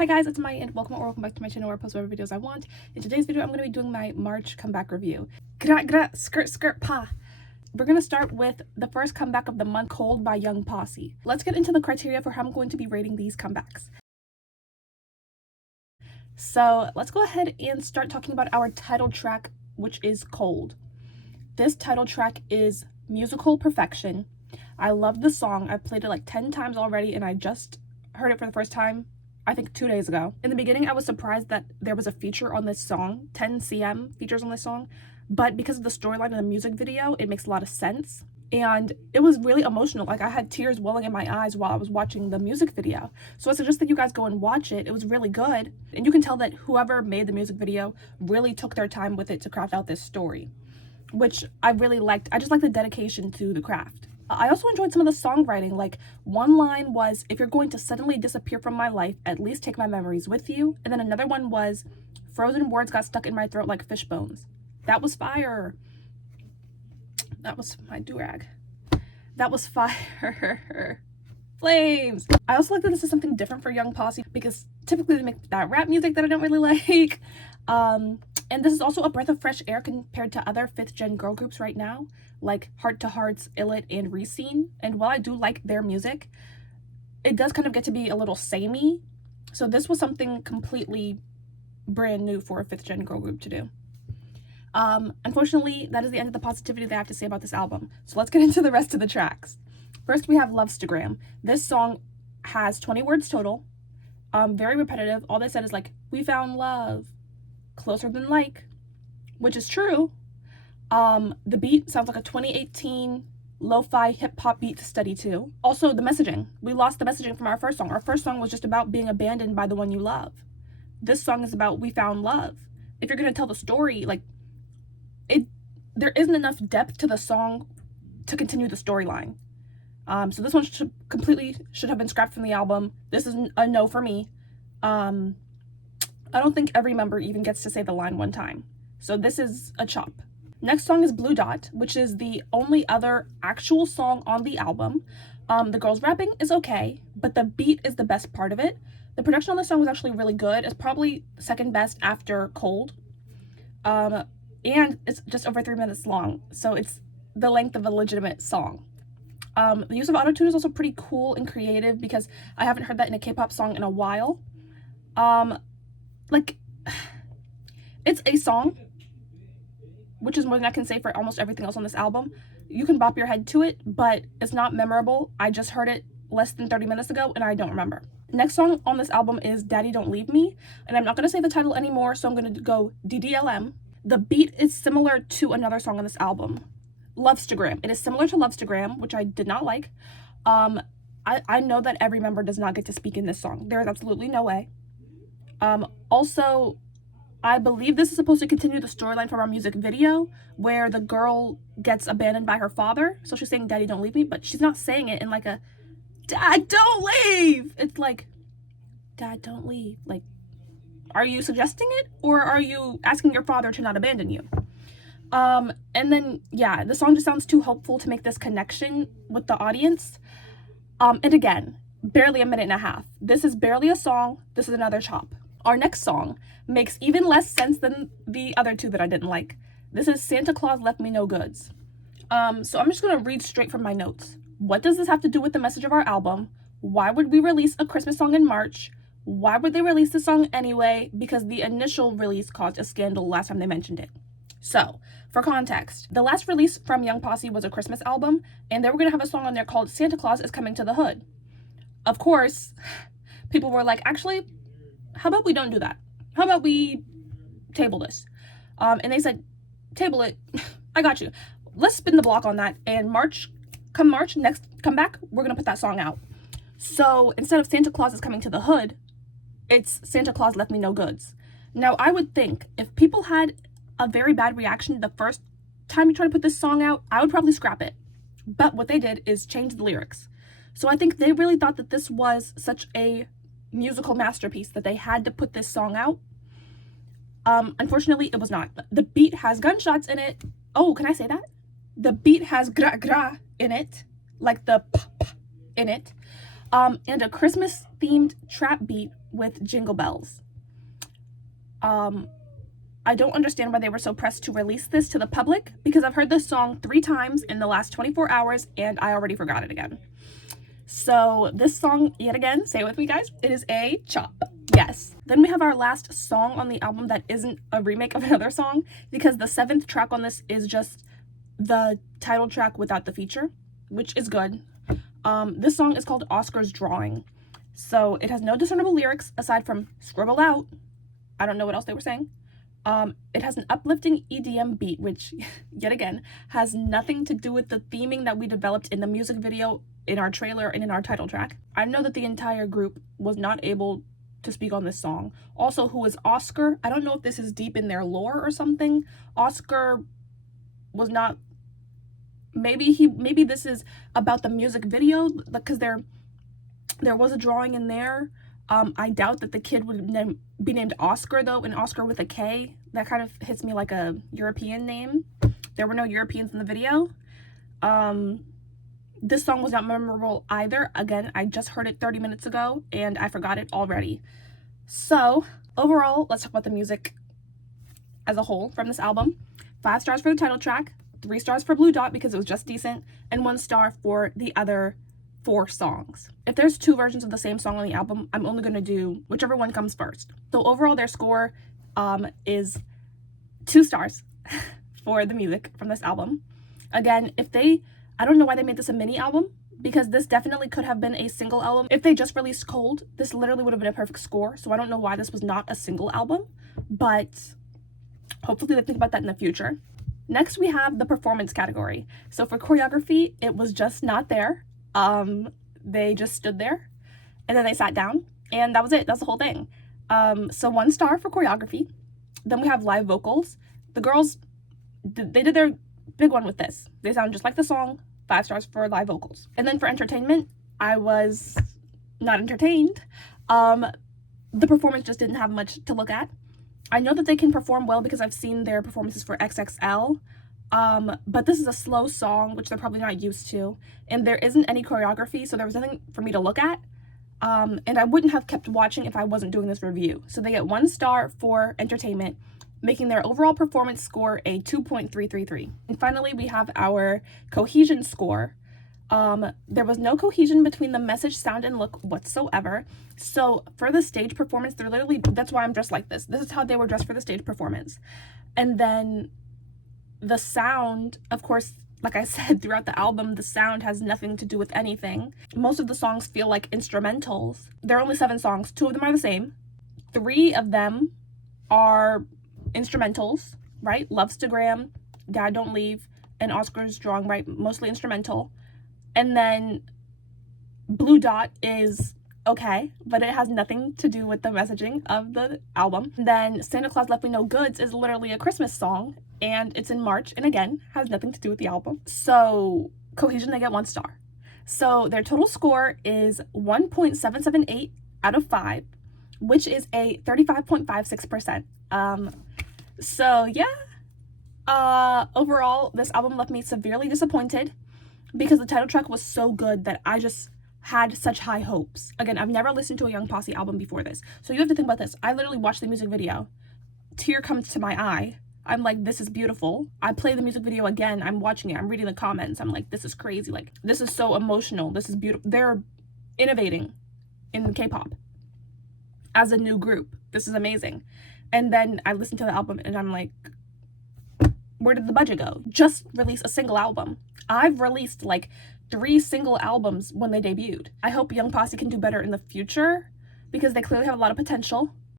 Hi guys, it's Mai and welcome back to my channel where I post whatever videos I want. In today's video, I'm going to be doing my March comeback review. Gra gra, skirt skirt pa. We're going to start with the first comeback of the month, Cold by Young Posse. Let's get into the criteria for how I'm going to be rating these comebacks. So let's go ahead and start talking about our title track, which is Cold. This title track is musical perfection. I love the song. I've played it like 10 times already and I just heard it for the first time I think 2 days ago. In the beginning, I was surprised that there was a feature on this song, 10 cm features on this song, but because of the storyline of the music video, it makes a lot of sense. And it was really emotional. Like, I had tears welling in my eyes while I was watching the music video. So I suggest that you guys go and watch it. It was really good. And you can tell that whoever made the music video really took their time with it to craft out this story, which I really liked. I just like the dedication to the craft. I also enjoyed some of the songwriting. Like, one line was, "If you're going to suddenly disappear from my life, at least take my memories with you." And then another one was, "Frozen words got stuck in my throat like fish bones." That was fire. That was my do-rag. That was fire. Flames. I also like that this is something different for Young Posse because typically they make that rap music that I don't really like. And this is also a breath of fresh air compared to other 5th gen girl groups right now, like Heart to Hearts, Illit, and Rescene. And while I do like their music, it does kind of get to be a little samey. So this was something completely brand new for a 5th gen girl group to do. Unfortunately, that is the end of the positivity that I have to say about this album. So let's get into the rest of the tracks. First, we have Lovestagram. This song has 20 words total. Very repetitive. All they said is like, "We found love. Closer than like," which is true. The beat sounds like a 2018 lo-fi hip-hop beat to study to. Also, the messaging. We lost the messaging from our first song. Our first song was just about being abandoned by the one you love. This song is about we found love. If you're gonna tell the story, like, there isn't enough depth to the song to continue the storyline. So this one should have been scrapped from the album. This is a no for me. I don't think every member even gets to say the line one time. So this is a chop. Next song is Blue Dot, which is the only other actual song on the album. The girls rapping is okay, but the beat is the best part of it. The production on this song was actually really good. It's probably second best after Cold. And it's just over 3 minutes long, so it's the length of a legitimate song. The use of autotune is also pretty cool and creative because I haven't heard that in a K-pop song in a while. Like, it's a song, which is more than I can say for almost everything else on this album. You can bop your head to it, but it's not memorable. I just heard it less than 30 minutes ago and I don't remember. Next song on this album is Daddy Don't Leave Me, and I'm not going to say the title anymore, so I'm going to go DDLM. The beat is similar to another song on this album, Lovestagram. It is similar to Lovestagram, which I did not like. I know that every member does not get to speak in this song. There is absolutely no way. Also, I believe this is supposed to continue the storyline from our music video, where the girl gets abandoned by her father. So she's saying, "Daddy, don't leave me," but she's not saying it in like a, "Dad, don't leave." It's like, "Dad, don't leave." Like, are you suggesting it, or are you asking your father to not abandon you? And then, yeah, the song just sounds too hopeful to make this connection with the audience. And again, barely a minute and a half. This is barely a song. This is another chop. Our next song makes even less sense than the other two that I didn't like. This is Santa Claus Left Me No Goods. So I'm just gonna read straight from my notes. What does this have to do with the message of our album? Why would we release a Christmas song in March? Why would they release the song anyway? Because the initial release caused a scandal last time they mentioned it. So, for context, the last release from Young Posse was a Christmas album, and they were gonna have a song on there called Santa Claus is Coming to the Hood. Of course, people were like, actually, how about we don't do that? How about we table this? And they said, table it. I got you. Let's spin the block on that, and come March, next comeback, we're gonna put that song out. So instead of Santa Claus is Coming to the Hood, it's Santa Claus Left Me No Goods. Now, I would think if people had a very bad reaction the first time you try to put this song out, I would probably scrap it. But what they did is change the lyrics. So I think they really thought that this was such a musical masterpiece that they had to put this song out. Unfortunately, it was not. The beat has gunshots in it. Oh, can I say that? The beat has gra gra in it, like the p, p in it. And a Christmas themed trap beat with Jingle Bells. I don't understand why they were so pressed to release this to the public, because I've heard this song 3 times in the last 24 hours and I already forgot it again. So this song, yet again, say it with me guys, it is a chop. Yes. Then we have our last song on the album that isn't a remake of another song, because the 7th track on this is just the title track without the feature, which is good. This song is called Oscar's Drawing. So it has no discernible lyrics aside from scribble out. I don't know what else they were saying. It has an uplifting EDM beat, which, yet again, has nothing to do with the theming that we developed in the music video, in our trailer, and in our title track. I know that the entire group was not able to speak on this song. Also, who is Oscar? I don't know if this is deep in their lore or something. Oscar was not... Maybe this is about the music video, because there was a drawing in there. I doubt that the kid would be named Oscar, though, and Oscar with a K. That kind of hits me like a European name. There were no Europeans in the video. This song was not memorable either. Again, I just heard it 30 minutes ago, and I forgot it already. So, overall, let's talk about the music as a whole from this album. 5 stars for the title track, 3 stars for Blue Dot because it was just decent, and 1 star for the other 4 songs. If there's 2 versions of the same song on the album, I'm only going to do whichever one comes first. So overall, their score is 2 stars for the music from this album. Again, I don't know why they made this a mini album, because this definitely could have been a single album. If they just released Cold, this literally would have been a perfect score. So I don't know why this was not a single album, but hopefully they think about that in the future. Next, we have the performance category. So for choreography, it was just not there. They just stood there and then they sat down, and that was it. That's the whole thing. So 1 star for choreography. Then we have live vocals. The girls, they did their big one with this. They sound just like the song. 5 stars for live vocals. And then for entertainment, I was not entertained. The performance just didn't have much to look at. I know that they can perform well because I've seen their performances for XXL. But this is a slow song, which they're probably not used to, and there isn't any choreography, so there was nothing for me to look at, and I wouldn't have kept watching if I wasn't doing this review. So they get 1 star for entertainment, making their overall performance score a 2.333. And finally, we have our cohesion score. There was no cohesion between the message, sound, and look whatsoever. So for the stage performance, that's why I'm dressed like this. This is how they were dressed for the stage performance. And then the sound, of course, like I said, throughout the album, the sound has nothing to do with anything. Most of the songs feel like instrumentals. There are only 7 songs. 2 of them are the same. 3 of them are instrumentals, right? Lovestagram, Dad Don't Leave, and Oscar's Drawing, right? Mostly instrumental. And then Blue Dot is okay, but it has nothing to do with the messaging of the album. Then Santa Claus Left Me No Goods is literally a Christmas song, and it's in March, and again, has nothing to do with the album. So cohesion, they get 1 star. So their total score is 1.778 out of 5, which is a 35.56%. So yeah, overall, this album left me severely disappointed because the title track was so good that I just had such high hopes. Again, I've never listened to a Young Posse album before this. So you have to think about this. I literally watched the music video. Tear comes to my eye. I'm like, this is beautiful. I play the music video again. I'm watching it. I'm reading the comments. I'm like, this is crazy. Like, this is so emotional. This is beautiful. They're innovating in K-pop as a new group. This is amazing. And then I listened to the album and I'm like, where did the budget go? Just release a single album. I've released like 3 single albums when they debuted. I hope Young Posse can do better in the future because they clearly have a lot of potential.